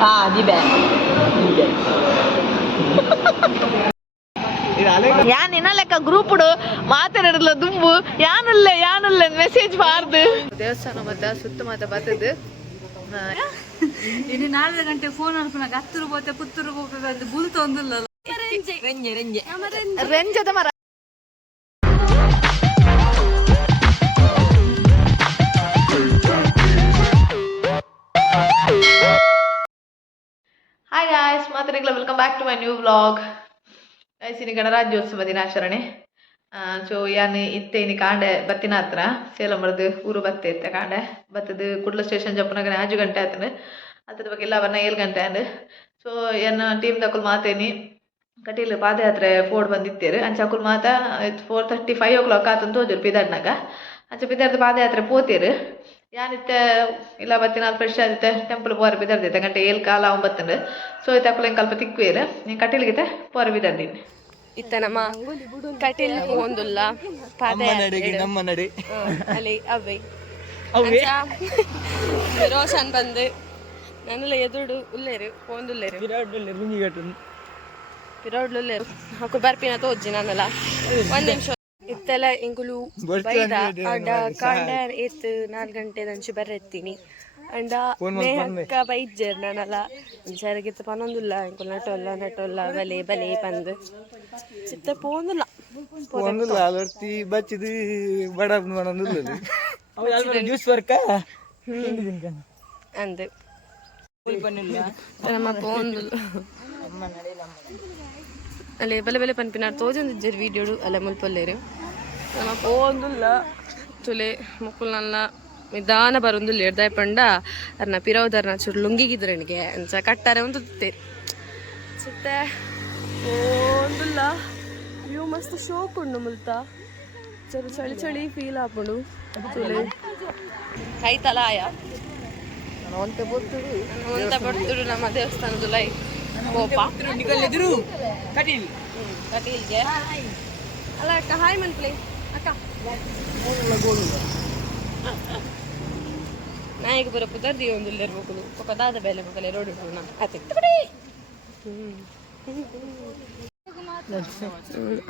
ಹಾ ದಿಬೆ ಯಾನ್ ಇನ್ನ ಲೆಕ್ಕ ಗ್ರೂಪ್ಡು ಮಾತಾಡಲ್ಲ ದುಂಬು. ಯಾನಲ್ಲ ಯಾನಲ್ಲ ಮೆಸೇಜ್ ಬಾರ್ದು ದೇವಸ್ಥಾನ ಮತ್ತ ಸುತ್ತ ಮತ್ತ ಬರ್ತದ ಇನ್ನು ನಾಲ್ಕು ಗಂಟೆ ಫೋನ್ ಅನ್ಕೊಂಡಾಗ ಹತ್ತಿರ ಹೋತೆ ಪುತ್ತೂರು ಹೋಗ್ಬೇಕು ಬುಲ್ ತೊಂದಿಲ್ಲ ರೆಂಜೆ ರೆಂಜೆ. ರೆಂಜದ ಮರ. Guys ಮಾತರಿಗಳ welcome back to my new vlog ಐಸಿನಿ ಗಣರಾಜ್ಯೋತ್ಸವ ದಿನಾಚರಣೆ. ಸೊ ಯಾನು ಇತ್ತೆ ಇನಿ ಕಾಂಡೆ ಬತ್ತಿನ ಹತ್ರ ಸೇಲಂ ಬರದು ಊರು ಬತ್ತೆ ಇತ್ತೆ ಕಾಂಡೆ. ಬತ್ತದು ಕುಡ್ಲ ಸ್ಟೇಷನ್ ಜಪ್ಪನಾಗ ಆಜು ಗಂಟೆ ಆತನು ಅದ್ರ ಬಗ್ಗೆ ಇಲ್ಲ ಅವನ್ನ ಏಳು ಗಂಟೆ ಅಂದು ಸೊ ಏನು ಟೀಮ್ ತಕೊಲ್ ಮಾತೇನಿ, ಕಟೀಲ್ ಪಾದಯಾತ್ರೆ ಫೋರ್ಡ್ ಬಂದಿತ್ತೇರು. ಅಂಚ ಮಾತಾ four thirty five o'clock ಆತಂತ ಹೋದ್ರು ಪಿದಾಡ್ನಾಗ. ಅಂಚ ಪಿದಾರ್ದ ಪಾದಯಾತ್ರೆ ಪೋತೇರು. ಯಾನಿತ್ತೆ ಇಲ್ಲ ಬತ್ತಿನ ಫ್ರೆಶ್ ಆದಿತ್ತೆ ಟೆಂಪಲ್ ಪೋರ್ ಬಿದರ್ದಿತ್ತೆ ಗಂಟೆ ಏಳು ಕಾಲ ಒಂಬತ್ತಂಡು ಸೊ ಇತ್ತ ಅಕುಲ್ ಹೆಂಗೆ ಕಲ್ಪ ತಿಕ್ವೇರು ನೀನು ಕಟೀಲ್ಗಿತ್ತೆ ಪೋರ್ ಬಿದರ್ದೀನಿ ಇತ್ತ ನಮ್ಮ ಕಟೀಲ್ ಒಂದುಲ್ಲ ನಮ್ಮ ನಡಿ ಅಲ್ಲಿ ಅವೇ ರೋಷನ್ ಬಂದು ನನ್ನೆಲ್ಲ ಎದುರು ಉಲ್ಲೇರು ಒಂದುಲ್ಲೇರು ಪಿರೋಡ್ಲು ಉಲ್ಲೇರು ಹಾಕು ಬರ್ಪಿನ ತೋಜಿ ನಾನಲ್ಲ ಒಂದ್ ನಿಮಿಷ ಇತ್ತೆಲ್ಲ ಇಂಗುಲು ಬೈದ ಅಂಡ ಕಾಂಡ ಏತ್ ನಾಲ್ಕು ಗಂಟೆ ದಂಚು ಬರ್ರೆತ್ತೀನಿ. ಅಂಡ ಮೇಹಕ್ಕ ಬೈಜ್ಜರ್ ನಾನಲ್ಲ. ಸರಿಗಿತ್ತ ಪನೊಂದುಲ್ಲ ಇಂಕುಲ್ ನಟೊಲ್ಲ ನಟೊಲ್ಲ ಬಲೆ ಬಲೆ ಬಂದು. ಚಿತ್ತ ಪೋಂದುಲ್ಲ. ಒಂದು ಅಲರ್ತಿ ಬಚ್ಚಿದು ಬಡ ಒಂದು ಜ್ಯೂಸ್ ವರ್ಕ ಅಂದು. ನಮ್ಮ ಪೋಂದು ಅಲ್ಲೇ ಬಲೆ ಬಲೆ ಪನ್ಪಿನ ತೋಜೊಂದಿಜ್ಜರು ವೀಡಿಯೋಡು ಅಲ್ಲ ಮುಲ್ಪಲ್ಲೇರು ನಮ್ಮ ಪೋಂದುಲ್ಲ ತುಲೆ ಮುಕ್ಕುಲ್ನಲ್ಲ ನಿಧಾನ ಬರೊಂದುಲ್ಲ ಎಡ್ದಾಯ್ ಪಂಡ ಅರ್ನ ಪಿರೋದರ್ನ ಚೂರು ಲುಂಗಿಗಿದ್ರೆ ನನಗೆ ಅಂಚ ಕಟ್ಟಾರೆ ಒಂದು ತುತ್ತೆ. ಸುತ್ತೆ. ಪೋಂದುಲ್ಲ ವ್ಯೂ ಮಸ್ತ್ ಶೋಕ್ ಉಂಡು ಮುಲ್ತ. ಚಲು ಚಳಿ ಚಳಿ ಫೀಲ್ ಆಪುಂಡು. ತುಲೆ ಕೈ ತಲಾಯ. ಒಂತ ಬರ್ತು ನಮ್ಮ ದೇವಸ್ಥಾನದ ಲೈ ಗೋಪ ಕಟೀಲ್. ಕಟೀಲ್ಗೆ? ಅಲ್ಲ ಅಕ್ಕ ಹಾಯ್ ಮಂತ್ಲಿ ಅಕ್ಕ. ನಾಯಿಗೆ ಬರೋ ಪುದರ್ದಿ ಒಂದು ಇರ್ಬೇಕು. ಪಕ್ಕದಾದ ಬೇಲೆ ಮಕ್ಕಳೇ ರೋಡ್ ಇಟ್ಟು ನಾ ಆಯ್ತು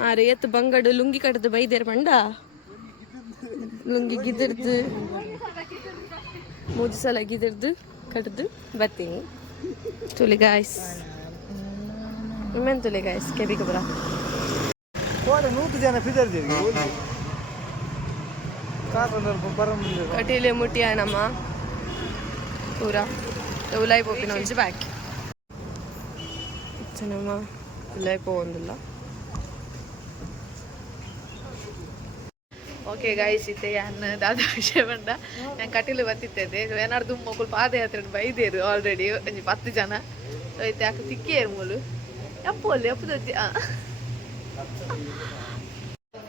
ಆರೆ ಎತ್ತು ಬಂಗಡು ಲುಂಗಿ ಕಟ್ಟದು ಬೈದೇರ್ ಬಂಡ? ಲುಂಗಿ ಗಿದಿರ್ದು. ಮೂರು ಸಲ ಗಿದಿರ್ದು ಕಟ್ಟದು ಬರ್ತೀನಿ ತುಲಿ ಗಾಯ್ಸ್ ನಿಮ್ಮೆನ್ ತುಲಿ ಗಾಯ್ಸ್ ಕೆಬಿಗೆ ಬರ ಹೋದ ನೂರು ಜನ ಬರಂಬ ಕಟೀಲೆ ಮುಟ್ಟಿಯ ನಮ್ಮ ಪೂರ. ಉಲಾಯಿ ಪೋಪಿನ ಒಂಚು ಬ್ಯಾಕ್ ನಮ್ಮ ಉಲಾಯ್ ಪೋವಂದಿಲ್ಲ ಓಕೆ ಗಾಯ್ಸ್ ಇತ್ತೆ ಯಾನ್ ದಾದ ವಿಷಯ ಬಂಡ ನಾನು ಕಟೀಲು ಬತ್ತಿತ್ತೇದೆ ಏನಾರು ದುಮ್ಮ ಪಾದೆ ಪಾದಯಾತ್ರೆ ಬೈದೇರು ಆಲ್ರೆಡಿ ಒಂಜಿ ಪತ್ತು ಜನ. ಸೊ ಇತ್ತೆ ಯಾಕೆ ತಿಕ್ಕೇರು ಮೂಲು ಎಪ್ಪು ಅಲ್ಲಿ ಎಪ್ಪು ದೊತ್ತಿ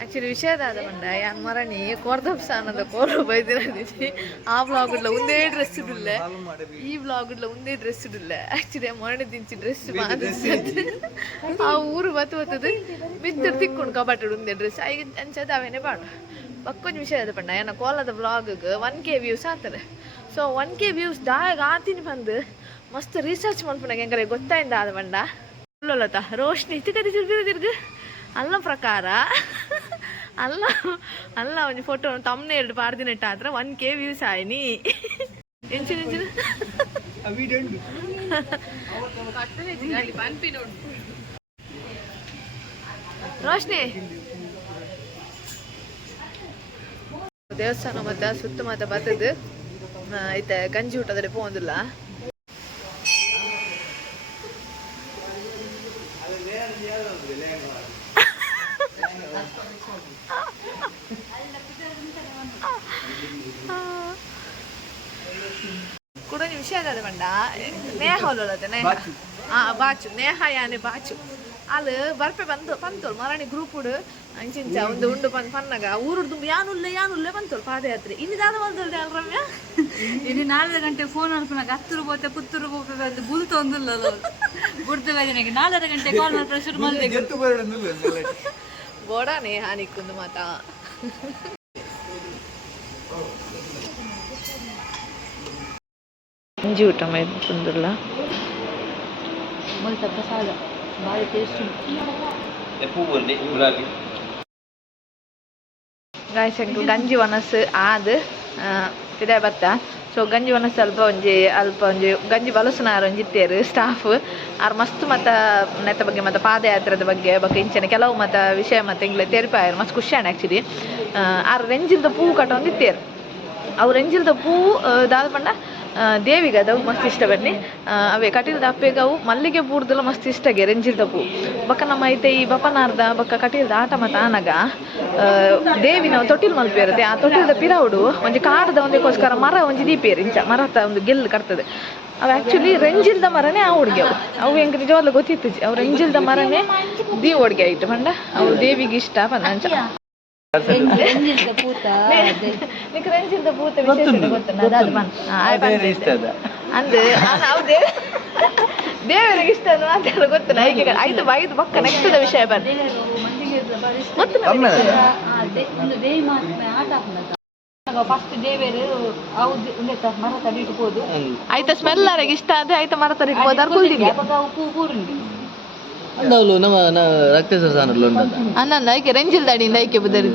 ಆಕ್ಚುಲಿ ವಿಷಯದಾದ ಬಂಡ ಯಾನ್ ಮರಣಿ ಕೋರ್ದಪ್ ಸ್ಥಾನದ ಕೋರು ಬೈದಿರದಿದ್ದಿ ಆ ಬ್ಲಾಗ್ ಇಡ್ಲ ಒಂದೇ ಡ್ರೆಸ್ ಇಡಲ್ಲ ಈ ಬ್ಲಾಗ್ ಇಡ್ಲ ಒಂದೇ ಡ್ರೆಸ್ ಇಡಲ್ಲ ಆಕ್ಚುಲಿ ಮರಣಿ ದಿಂಚಿ ಡ್ರೆಸ್ ಆ ಊರು ಬತ್ತು ಬತ್ತದು ಬಿದ್ದರು ತಿಕ್ಕೊಂಡು ಕಬಾಟಡು ಒಂದೇ ಡ್ರೆಸ್ ಈಗ ಅಂಚದ ಅವೇನೆ ಬಾಡು ಬಕ್ಕೊಂದು ವಿಷಯ ಅದ ಪಂಡ ಏನ ಕೋಲದ ಬ್ಲಾಗ್ಗೆ ಒನ್ ಕೆ ವ್ಯೂಸ್ ಆಗ್ತದೆ ಸೊ ಒನ್ ಕೆ ವ್ಯೂಸ್ ದಾಯಾಗ ಆತಿನಿ ಬಂದು ಮಸ್ತ್ ರಿಸರ್ಚ್ ಮಾಡ್ಕೊಂಡಾಗ ಹೆಂಗಾರೆ ಗೊತ್ತಾಯಿಂದ ಆದ ಬಂಡ ಅಲ್ಲತ್ತ ರೋಶ್ನಿ ತಿರ್ಗದಿ ತಿರ್ಗಿ ಅಲ್ಲ ಪ್ರಕಾರ. ಅಲ್ಲ ಅಲ್ಲ ಒಂದು ಫೋಟೋ ತಮ್ಮನೆ ಎರಡು ಪಾರ್ದಿ ನೆಟ್ಟ ಆದ್ರೆ ಒನ್ ಕೆ ವ್ಯೂಸ್ ಆಯ್ನಿ. ಎಂಚಿನ ಎಂಚಿನ ರೋಶ್ನಿ. ದೇವಸ್ಥಾನ ಮತ್ತೆ ಸುತ್ತ ಮತ್ತ ಬರ್ತದ ಐತೆ ಗಂಜಿ ಊಟದಲ್ಲಿ ಪೋಂದಿಲ್ಲ ಕೂಡ ವಿಷಯ ಬಂಡ ನೇಹ ಆ ಬಾಚು. ನೇಹ ಯಾನೆ ಬಾಚು. ಅಲ್ಲಿ ಬರ್ಪೆ ಬಂದು ಬಂತೋಳು. ಮರಣಿ ಗ್ರೂಪ್ ಉಡು. ಅಂಚಿಂಚ ಒಂದು ಉಂಡು ಪನ್ ಪನ್ನಗ. ಊರು ತುಂಬ ಯಾನುಲ್ಲೆ ಯಾನುಲ್ಲೆ ಬಂತೋಳು ಪಾದಯಾತ್ರೆ. ಇನ್ನು ದಾದ ಬಂದಲ್ದೆ ಅಲ್ಲ ರಮ್ಯ? ಇನ್ನು ನಾಲ್ಕು ಗಂಟೆ ಫೋನ್ ಅನ್ಕೊಂಡಾಗ ಹತ್ತರು ಹೋತೆ ಪುತ್ತೂರು ಹೋಗ್ಬೇಕು ಬುಲ್ ತೊಂದಿಲ್ಲ ಬುಡ್ದು ವೇದನೆಗೆ ನಾಲ್ಕು ಗಂಟೆ ಕಾಲ್ ಮಾಡ್ತಾರೆ ಶುರು ಮಾಡಿದೆ ಎತ್ತು ಬರಡು ಬೋಡ ನೇಹ ನಿಕ್ಕೊಂದು ಮಾತಾ. ಗಂಜಿ ಊಟ ಮಾಡಿ ಬಂದಿಲ್ಲ ಮುಲ್ತ ಪ್ರಸಾದ ಭಾರಿ ಟೇಸ್ಟ್ ಗಾಯ್ಸ್ ಎಂಕ್ ಗಂಜಿ ವನಸ್ ಆದ್ ಪಿದ ಬತ್ತ ಸೊ ಗಂಜಿ ವನಸ್ ಸ್ವಲ್ಪ ಒಂಜಿ ಅಲ್ಪ ಒಂಜಿ ಗಂಜಿ ಬಲಸುನಾರ ಒಂಜಿ ಇತ್ತೇರು ಸ್ಟಾಫ್ ಆರ್ ಮಸ್ತ್ ಮತ್ತ ನೆತ್ತ ಬಗ್ಗೆ ಮತ್ತೆ ಪಾದಯಾತ್ರೆದ ಬಗ್ಗೆ ಬಗ್ಗೆ ಇಂಚನೆ ಕೆಲವು ಮತ್ತ ವಿಷಯ ಮತ್ತೆ ಇಂಗ್ಲೆ ತೆರಿಪಾಯರು ಮಸ್ತ್ ಖುಷಿ ಆಣ್ ಆ್ಯಕ್ಚುಲಿ ಆರ್ ರೆಂಜಿಲ್ದ ಪೂ ಕಟ್ಟ ಒಂದು ಇತ್ತೇರು ಅವು ರೆಂಜಿಲ್ದ ಪೂ ದಾದ ಪಂಡ ದೇವಿಗೆ ಅದು ಮಸ್ತ್ ಇಷ್ಟ ಬನ್ನಿ. ಅವೇ ಕಟೀಲ್ದ ಅಪ್ಪೆಗೆ ಅವು ಮಲ್ಲಿಗೆ ಪೂರ್ದುಲ ಮಸ್ತ್ ಇಷ್ಟಗೆ ರೆಂಜಿಲ್ದ ಪೂ. ಬಕ್ಕ ನಮ್ಮ ಐತೆ ಈ ಬಪ್ಪನಾರ್ದ ಬಕ್ಕ ಕಟೀಲ್ದ ಆಟ ಮತ ಆನಗ ದೇವಿನ ದೇವಿ ನಾವು ತೊಟ್ಟಿಲ್ ಮಲ್ಪೇರದೆ ಆ ತೊಟ್ಟಿಲ್ದ ಪಿರವುಡು ಒಂಜಿ ಕಾಡದ ಒಂದಕ್ಕೋಸ್ಕರ ಮರ ಒಂಜಿ ದೀಪೇರು ಇಂಚ ಮರತ ಒಂದು ಗೆಲ್ಲು ಕಟ್ತದೆ. ಅವು ಆ್ಯಕ್ಚುಲಿ ರೆಂಜಿಲ್ದ ಮರನೇ ಆ ಹುಡುಗಿ ಅವು. ಅವು ಹೆಂಗೆ ನಿಜವಾಗ್ಲೂ ಗೊತ್ತಿತ್ತು ಅವ್ರು ರಂಜಿಲ್ದ ಮರನೇ ದೀ ಹುಡ್ಗಿ ಆಯ್ತು. ಬಂಡ ಅವ್ರು ದೇವಿಗೆ ಇಷ್ಟ ಅಂಚ. ನಿಕ್ ರೆಂಜಿಲ್ದ ಭೂತ ವಿಶೇಷತೆ ಗೊತ್ತುಂಡ ಅದು ಬನ್ ಅಂದ್ ಅವು ದೇವ ದೇವರಿಗೆ ಇಷ್ಟ ಅಂತ ಮಾತಾಡ ಗೊತ್ತಿಲ್ಲ ಐಕೆ ಐದು ಐದು ಪಕ್ಕ ನೆಕ್ಸ್ಟ್ ವಿಷಯ ಫಸ್ಟ್ ದೇವೇರು ಅವು ಉಂಡೆತ ಮರ ತಡಿಟ್ಟು ಹೋದು ಆಯ್ತ ಸ್ಮೆಲ್ ಅವರಿಗೆ ಇಷ್ಟ ಆದ್ರೆ ಆಯ್ತ ಮರ ತರಿ ಹೋದಾರ ಕುಲ್ದಿಗೆ ಉಪ್ಪು ಕೂರುಂಡಿ ಅಂದವಳು ನಮ್ಮ ರಕ್ತೇಶ್ವರ ಸಾನಲ್ಲ ಉಂಟಂತ ಅನ್ನ ಐಕೆ ರೆಂಜಿಲ್ ದಾಡಿಯಿಂದ ಐಕೆ ಬುದರಿ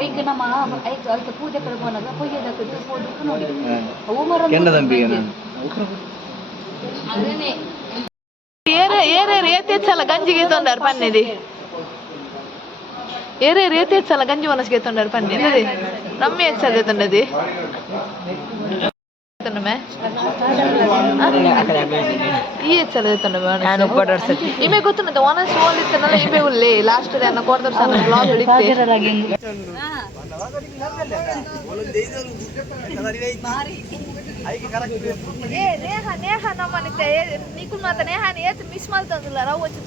ಈಗ ನಮ್ಮ ಐಕ ಐಕ ಪೂಜೆ ಕಡೆ ಹೋದಾಗ ಪೂಜೆ ಹೋದಕ್ಕೆ ನೋಡಿ ಅವು ಮರ ಕೆಂಡ ನಾನು ಅದೇನೆ ಏರೆ ಏರೆ ಏತೆ ಸಲ ಗಂಜಿಗೆ ತೊಂದಾರ ಪನ್ನಿದಿ. ಏರೆ ರೇತೆ ಸಲ ಗಂಜಿ ಮನಸ್ಗೆ ತೊಂದಾರ ಪನ್ನಿ ಎಂದದಿ ರಮ್ಮಿ ಹೆಚ್ಚದೆ ತೊಂದದಿ ತೊಂಡಮೆ ಈ ಹೆಚ್ಚಲ ತೊಂಡ ಇಮೆ ಗೊತ್ತುಂಟ ಒನ ಸೋಲ್ ಇತ್ತನಲ್ಲ ಇಮೆ ಉಲ್ಲೆ ಲಾಸ್ಟ್ ಅನ್ನ ಕೊಡ್ದರ್ ಸಣ್ಣ ಬ್ಲಾಗ್ ಹಿಡಿತೆ ಏ ನೇಹ ನೇಹ ನಮ್ಮನಿತೆ ನೀಕು ಮಾತ ನೇಹ ಏತ್ ಮಿಸ್ ಮಾಡ್ತಂದಿಲ್ಲ ರಾವ್ వచ్చి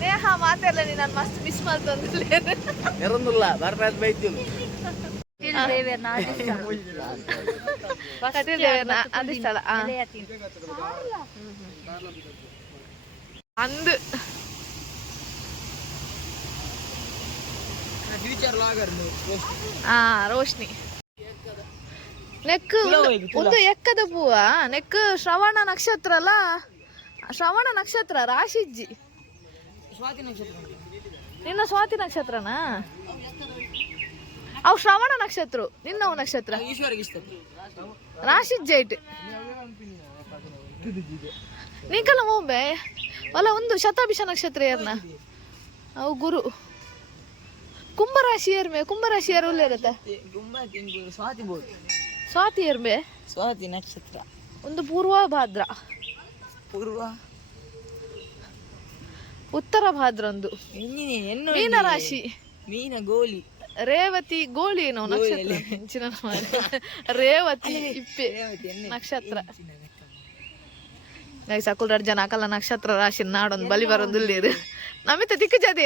ನೇಹ ಮಾತೆಲ್ಲ ನೀ ನಾನು ಮಸ್ತ್ ಮಿಸ್ ಮಾಡ್ತಂದಿಲ್ಲ ಎರೊಂದಿಲ್ಲ ಬರ್ಬೇಕು ಬೈತಿಲ್ಲ ದೇವೇರ್ನ ಕಟೀಲ್ ದೇವರನ್ನ ಅಂದಿಸ್ತಲ್ಲ ಆ. ಅಂದು ಫ್ಯೂಚರ್ ಲಾಗರ್ ಆ ರೋಶ್ನಿ ನೆಕ್ ಒಂದು ಎಕ್ಕದ ಪೂವ ನೆಕ್ ಶ್ರವಣ ನಕ್ಷತ್ರ ಅಲ್ಲ ಶ್ರವಣ ನಕ್ಷತ್ರ ರಾಶಿಜ್ಜಿ ಸ್ವಾತಿ ನಕ್ಷತ್ರ ನಿನ್ನ ಸ್ವಾತಿ ನಕ್ಷತ್ರನಾ ಅವು ಶ್ರವಣ ನಕ್ಷತ್ರ ನಿನ್ನವು ನಕ್ಷತ್ರ. ರಾಶಿ ಜೈಟ್. ನಿಂಕಲ್ಲ ಮೊಂಬೆ ಅಲ್ಲ ಒಂದು ಶತಾಭಿಷ ನಕ್ಷತ್ರ ಯಾರನ್ನ ಅವು ಗುರು. ಕುಂಭರಾಶಿ ಏರ್ಮೆ ಕುಂಭರಾಶಿ ಯಾರು ಇರುತ್ತೆ? ಸ್ವಾತಿ ಸ್ವಾತಿ ಏರ್ಮೆ ಸ್ವಾತಿ ನಕ್ಷತ್ರ. ಒಂದು ಪೂರ್ವ ಭಾದ್ರ. ಪೂರ್ವ? ಉತ್ತರ ಭಾದ್ರ ಒಂದು ಮೀನ ರಾಶಿ ಮೀನ ಗೋಲಿ ರೇವತಿ ಗೋಳಿ ಏನೋ ನಕ್ಷತ್ರ ಹೆಂಚಿನ. ರೇವತಿ ಇಪ್ಪೆ ನಕ್ಷತ್ರ. ಗೈಸ್ ಅಕುಲ್ ಜನ ಅಕಲ್ಲ ನಕ್ಷತ್ರ ರಾಶಿ ನಾಡೊಂದು ಬಲಿ ಬರೊಂದು ಇಲ್ಲೀರು ನಮಿತ ದಿಕ್ಕ ಜಾತಿ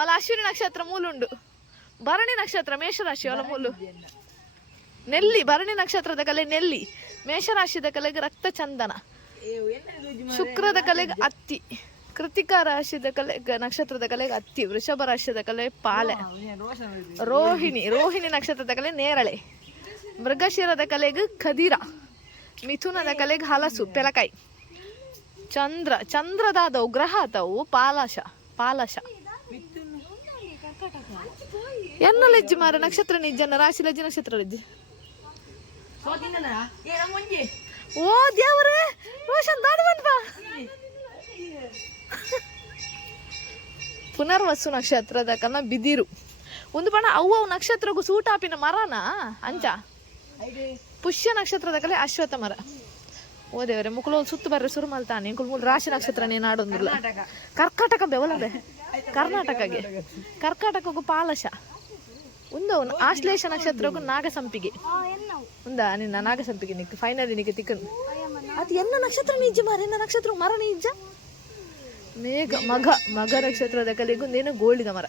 ಅಲ್ಲ ಅಶ್ವಿನಿ ನಕ್ಷತ್ರ ಮೂಲುಂಡು ಭರಣಿ ನಕ್ಷತ್ರ ಮೇಷರಾಶಿ ಅಲ್ಲ ಮೂಲು. ನೆಲ್ಲಿ ಭರಣಿ ನಕ್ಷತ್ರದ ಕಲೆ ನೆಲ್ಲಿ. ಮೇಷರಾಶಿದ ಕಲೆಗೆ ರಕ್ತ ಚಂದನ ಶುಕ್ರದ ಕಲೆಗೆ ಅತ್ತಿ. ಕೃತಿಕಾ ರಾಶಿದ ಕಲೆ ನಕ್ಷತ್ರದ ಕಲೆಗೆ ಅತ್ತಿ ವೃಷಭ ರಾಶಿದ ಕಲೆ ಪಾಲೆ. ರೋಹಿಣಿ ರೋಹಿಣಿ ನಕ್ಷತ್ರದ ಕಲೆ ನೇರಳೆ. ಮೃಗಶಿರದ ಕಲೆಗೆ ಕದಿರ ಮಿಥುನದ ಕಲೆಗೆ ಹಲಸು ಪೆಲಕಾಯಿ ಚಂದ್ರ ಚಂದ್ರದಾದವು ಗ್ರಹ ಆದವು ಪಾಲಶ ಪಾಲಶ. ಎನ್ನ ಲಜ್ಜಿ ಮಾರ ನಕ್ಷತ್ರ ನಿಜ್ಜನ ರಾಶಿ ಲಜ್ಜಿ ನಕ್ಷತ್ರ ಲೆಜ್ಜಿ. ಓ ದೇವರೇ ರೋಷನ್ ದಾಡ ಬಂದ್ಬಾ ಪುನರ್ವಸು ನಕ್ಷತ್ರದ ಕನ್ನ ಬಿದಿರು. ಒಂದು ಬಣ ಅವು ಅವು ನಕ್ಷತ್ರಗೂ ಸೂಟಾಪಿನ ಮರನ, ಅಂಚ? ಪುಷ್ಯ ನಕ್ಷತ್ರದ ಕಲೆ ಅಶ್ವತ್ಥ ಮರ. ಓ ದೇವರೇ ಮುಕುಲು ಸುತ್ತು ಬರ್ರೆ ಶುರು ಮಲ್ತಾನೆ ಮುಲ್ ರಾಶಿ ನಕ್ಷತ್ರ ನೀನು ಆಡೊಂದಿಲ್ಲ. ಕರ್ಕಾಟಕ ಬೆವಲದೆ ಕರ್ನಾಟಕಗೆ. ಕರ್ಕಾಟಕಗೂ ಪಾಲಶ. ಒಂದು ಆಶ್ಲೇಷ ನಕ್ಷತ್ರಕ್ಕೂ ನಾಗಸಂಪಿಗೆ. ಉಂದ ನಿನ್ನ ನಾಗಸಂಪಿಗೆ ನಿಕ್ ಫೈನಲಿ ನಿಕ್ಕೆ ತಿಕ್ಕನ್ ಅದು ಎನ್ನ ನಕ್ಷತ್ರ ನಿಜ ಮರ? ಎನ್ನ ನಕ್ಷತ್ರ ಮರ ನಿಜ? ಮೇಘ ಮಗ ಮಘ ನಕ್ಷತ್ರದ ಕಲೆಗೂ ನೇನು ಗೋಳಿದ ಮರ.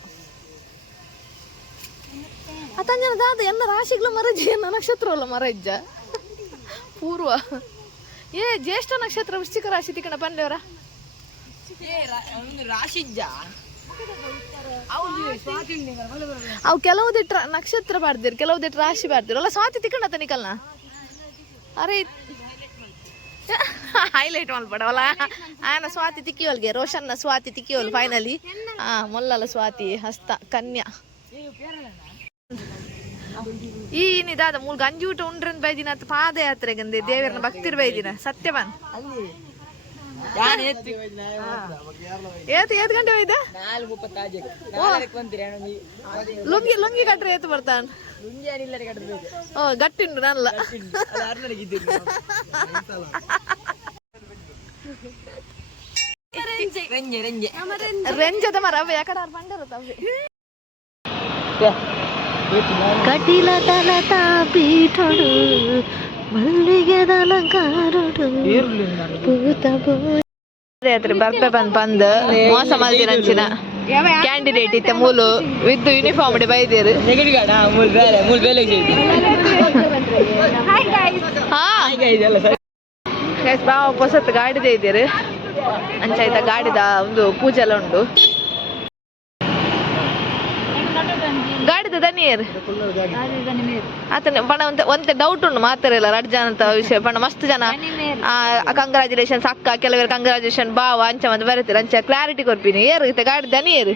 ಅತಂಜನದಾದ ಎಲ್ಲ ರಾಶಿಗಳ ಮರ ಜೇನ ನಕ್ಷತ್ರ ಅಲ್ಲ ಮರ ಇಜ್ಜ. ಪೂರ್ವ. ಏ ಜ್ಯೇಷ್ಠ ನಕ್ಷತ್ರ ವೃಶ್ಚಿಕ ರಾಶಿ ತಿಕ್ಕಣ ಪಂಡೆಯವರ ರಾಶಿಜ್ಜ ಅವು ಕೆಲವುದಿಟ್ಟ ನಕ್ಷತ್ರ ಬಾಡ್ದಿರ್ ಕೆಲವು ದಿಟ್ ರಾಶಿ ಬಾರ್ದಿರು. ಅಲ್ಲ ಸ್ವಾತಿ ತಿಕ್ಕಣ ತನಿಕಲ್ನ? ಅರೆ ಹೈಲೈಟ್ ಮಾಡ್ಬೇಡವಲ್ಲ ಆಯನ ಸ್ವಾತಿ ತಿಕ್ಕಿಯೋಲ್ಗೆ, ರೋಷನ್ನ ಸ್ವಾತಿ ತಿಕ್ಕಿಯೋಲ್ ಫೈನಲಿ ಆ, ಮೊಲ್ಲಲ ಸ್ವಾತಿ, ಹಸ್ತ, ಕನ್ಯಾ. ಈ ನಿದಾದ ಮೂಲ ಗಂಜಿ ಊಟ ಉಂಡ್ರನ್ ಬೈದಿನ ಪಾದಯಾತ್ರೆಗಂದೆ ಪಾದಯಾತ್ರೆ ಗಂದೆ ದೇವರನ್ನ ಭಕ್ತಿರ್ ಬೈದಿನ, ಸತ್ಯವಾನ್. ಏತ್ ಏತ್ ಗಂಟೆ ಲುಂಗಿ ಲುಂಗಿ ಕಟ್ರೆ ಏತ್ ಬರ್ತಾನ? ಓ ಗಟ್ಟಿಂಡು ನಲ್ಲ ರೆಂಜದ ಮರ ಯಾಕಡೆ ಅವ್ರು ಬಂಡರು ತವ್ವೆ ಕಟಿಲ ತಲತ ಪೀಠಡು. ಮಲ್ಲಿಗೆದ ಅಲಂಕಾರಡು ಪೂತ ಬರ್ಪೆ ಬಂದ್ ಬಂದ್ ಮೋಸ ಕ್ಯಾಂಡಿಡೇಟ್ ಇತ್ತ ಮೂಲು. ವಿತ್ ಯೂನಿಫಾರ್ಮ್ ಡಿ ಬೈದೇರು. ಬಾವ ಹೊಸತ್ ಗಾಡಿದೆ ಇದ್ದೀರಿ. ಅಂಚಾಯ್ತ ಗಾಡಿದ ಒಂದು ಪೂಜೆ ಎಲ್ಲ ಉಂಟು. ಗಾಡಿದ ದನಿಯರ್ ಆತನ ಪಣ ಒಂತ ಒಂತೆ ಡೌಟ್ ಉಂಟು ಮಾತಾರಲ್ಲ ರಡ್ ಜನ ಅಂತ ವಿಷಯ. ಪಣ ಮಸ್ತ್ ಜನ ಕಂಗ್ರಾಚುಲೇಷನ್ಸ್ ಅಕ್ಕ ಕೆಲವರು ಕಂಗ್ರಾಚುಲೇಷನ್ ಬಾವ ಅಂಚ ಮತ್ತೆ ಬರೀತೀರ ಅಂಚ ಕ್ಲಾರಿಟಿ ಕೊಡ್ತೀನಿ. ಏರ್ ಇತ್ತೆ? ಗಾಡಿ ದನಿಯರ್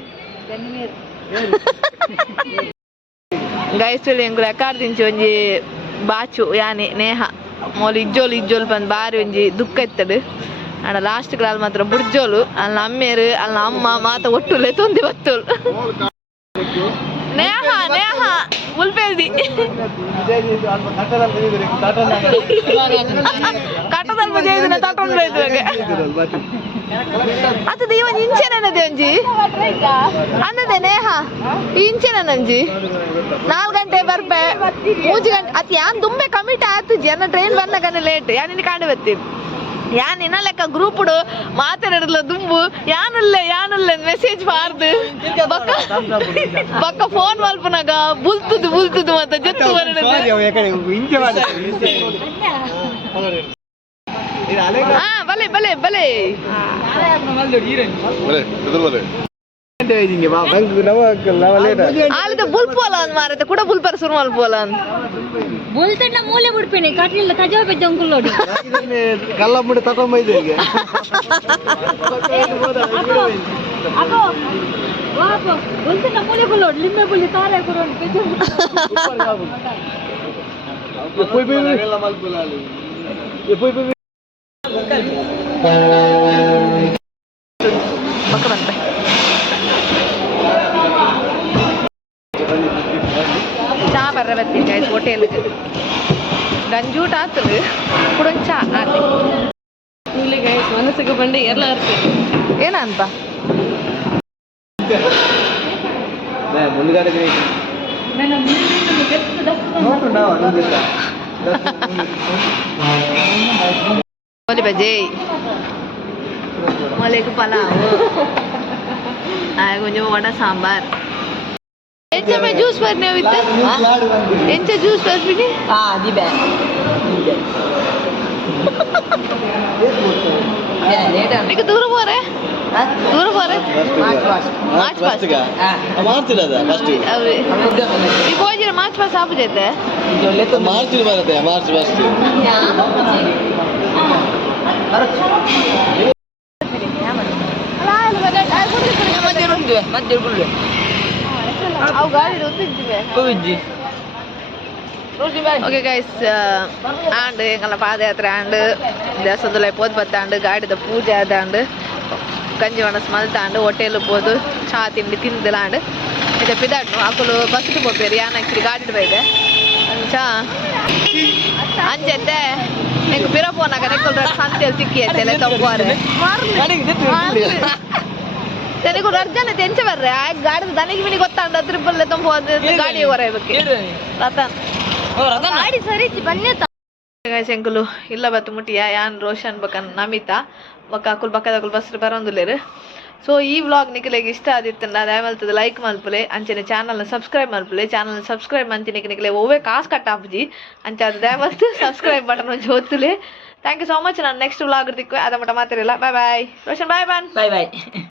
ಗೈಸ್ ಎಂಗುಲ ಎಕ್ಕಾರ್ದಿಂಚಿ ಒಂಜಿ ಬಾಚು ಯಾನೆ ನೇಹ. ಮೋಲು ಇಜ್ಜೋಲು ಇಜ್ಜೋಲು ಬಂದು ಬಾರಿ ಒಂಜಿ ದುಃಖ ಇತ್ತಡು ಆಡ ಲಾಸ್ಟ್ ಅಲ್ಲಿ ಮಾತ್ರ ಬುಡ್ಜೋಲು ಅಲ್ಲ ಅಮ್ಮೇರು ಅಲ್ಲ ಅಮ್ಮ ಮಾತ ಒಟ್ಟುಲೆ ತೊಂದಿ ಬತ್ತೋಲು. ನೇಹ ನೇಹ ಉಲ್ಪೇಲ್ದಿ ಕಟ್ಟದಲ್ಲಿ ಮಜೆ ಇದನ್ನ ತಗೊಂಡು ಇದ್ವಾಗ ಅತ್ತದ ಇವನ್ ಇಂಚೆನದೆ ಒಂಜಿ ಅನ್ನದೆ ನೇಹ ಇಂಚೆನಂಜಿ ನಾಲ್ಕು ಗಂಟೆ ಬರ್ಪೆ, ಮೂಜಿ ಗಂಟೆ, ಅತ್ ಯಾನ್ ದುಂಬೆ ಕಮಿಟ್ ಆತು ಜನ ಟ್ರೈನ್ ಬಂದಾಗನೆ ಲೇಟ್ ಯಾನ್ ಯಾನ್ ಇನ್ನ ಲೆಕ್ಕ ಗ್ರೂಪ್ಡು ಮಾತಾಡಿರಲ್ಲ ದುಂಬು ಯಾನಲ್ಲೇ ಯಾನುಲ್ಲೆ ಮೆಸೇಜ್ ಮಾರ್ದು ಬಕ್ಕ ಬಕ್ಕ ಫೋನ್ ಮಲ್ಪನಾಗ ಬುಲ್ತುದು ಬುಲ್ತುದು ಮತ್ತೆ ಬಲೆ ಹಾ ಬಲೆ. ಬಲೆ ಬಲೆ ಆಲಿದ ಬುಲ್ಪೋಲ ಅಂದ್ ಮಾರತ್ತೆ ಕೂಡ ಬುಲ್ಪರ ಸುರು ಮಲ್ಪೋಲ ಅಂದ್ ಬೋಲ್ತಣ್ಣ ಮೂಲೆ ಬಿಡ್ಪೇನೆ ಕಟ್ಲಿಲ್ಲ ಕಜಾವ ಬೆಜ್ಜ ಅಂಕುಲ್ ನೋಡಿ ಕಲ್ಲಮ್ಮಡಿ ತಗೊಂಬೈದು ಈಗ ಅಗೋ ವಾಪ ಬೋಲ್ತಣ್ಣ ಮೂಲೆ ಕುಲ್ಲೋಡು ಲಿಂಬೆ ಬುಲ್ಲಿ ತಾರೆ ಕುರೋಡು ಬೆಜ್ಜ ಬಕ್ಕ ಗಂಜೂಟ ಆತದು ಕುಡೊಂದು ಚಾ ಆತೆ ಇಲ್ಲಿ ಗೈಸ್ ಮನಸ್ಸಿಗೆ ಬಂಡೆ ಎಲ್ಲ ಇರ್ತದೆ ಏನಂತ ಮುಂದ್ಗಡೆ ಓಲಿ ಬಜೆ ಮೊಲೆಗೆ ಪಲಾವ್ కొంచెం vada sambar ఎంచమే juice పడినావు with ఎంచ juice పడిపి నీకు దూరం పోరే దూరం పోరే మార్చ్ పాస్ ಮಾಡ್ತಿರದ ಫಸ್ಟ್ ಅವೆ ಈ ಭೋಜನ ಮಾರ್ಚ್ ಪಾಸ್ ಆಪು ಜೈತೆ ಮಾರ್ಚ್ ಬರುತ್ತೆ ಮಾರ್ಚ್ ಫಸ್ಟ್ ಅವು ಗಾಡಿ ಒತ್ತಿದ್ದಿವೆ ಓಕೆ ಗೈಸ್ ಆಂಡ್ ಎಂಗಲ ಪಾದಯಾತ್ರೆ ಆಂಡ್ ದೇವಸ್ಥಾನದಲ್ಲಿ ಪೋದ್ ಬತ್ತಾಂಡ್ ಗಾಡಿದ ಪೂಜೆ ಆದಾಂಡ್ ಗಂಜಿ ಮನಸ್ ಮಲ್ತಾಂಡ್ ಹೋಟೆಲ್ ಪೋದು ಚಾ ತಿಂಡಿ ತಿಂದಿಲಾಂಡ್ ಇದೆ ಪಿದಾಡ್ನು ಅಕ್ಕಲು ಬಸ್ಸಿಗೆ ಹೋಗ್ಬೇರಿ ಯಾನ್ ಆಕ್ಚುಲಿ ಗಾಡಿ ಬೈದೆ ಅಂಚ ಅಂಚೆತ್ತೆ ಎಂಕ್ ಪಿರ ಪೋನಾಗ ನೆಕ್ಕಲ್ ಸಂತೆಲ್ ತಿಕ್ಕಿ ಐತೆಲೆ ತಂಪುವಾರೆ ತೆನಿಗೂ ಅರ್ಜನ ತೆಂಚ ಬರ್ರೆ. ಆ ಗಾಡಿ ದನಿಗೆ ಮಿನಿ ಗೊತ್ತಾಂಡ ತ್ರಿಪಲ್ ತಂಪು ಗಾಡಿ ಹೊರಬೇಕು ರತನ್. ಗಾಡಿ ಸರಿ ಬನ್ನಿ ಶಂಕುಲು ಇಲ್ಲ ಬತ್ತು ಮುಟ್ಟಿಯ? ಯಾನ್ ರೋಷನ್ ಬಕನ್? ನಮಿತಾ? ಬಕ್ಕ ಅಕುಲ್ ಬಕ್ಕದಕುಲ್ ಬಸ್ ಬರೋಂದುಲ್ಲೇರು ಸೊ ಈ ವ್ಲಾಗ್ ನಿಖಿಲೆಗೆ ಇಷ್ಟ ಆದಿತ್ತಂಡ ದಯಮಲ್ತದ ಲೈಕ್ ಮಲ್ಪಲೆ ಅಂಚನೆ ಚಾನಲ್ನ ಸಬ್ಸ್ಕ್ರೈಬ್ ಮಲ್ಪಲೆ ಚಾನಲ್ ಸಬ್ಸ್ಕ್ರೈಬ್ ಮಂತಿನಿಗೆ ನಿಖಿಲೆ ಓವೇ ಕಾಸು ಕಟ್ಟಾಪುಜಿ ಅಂಚೆ ಅದು ದಯಮಲ್ತು ಸಬ್ಸ್ಕ್ರೈಬ್ ಬಟನ್ ಒಂಚು ಒತ್ತುಲೆ. ಥ್ಯಾಂಕ್ ಯು ಸೊ ಮಚ್ ನಾನು ನೆಕ್ಸ್ಟ್ ವ್ಲಾಗ್ ಇರ್ತಿಕ್ವೆ ಅದ ಮಟ್ಟ ಮಾತಾರಿಲ್ಲ ಬಾಯ್ ಬಾಯ್ ರೋಷನ್ ಬಾಯ್ ಬಾನ್ ಬಾಯ್ ಬಾಯ್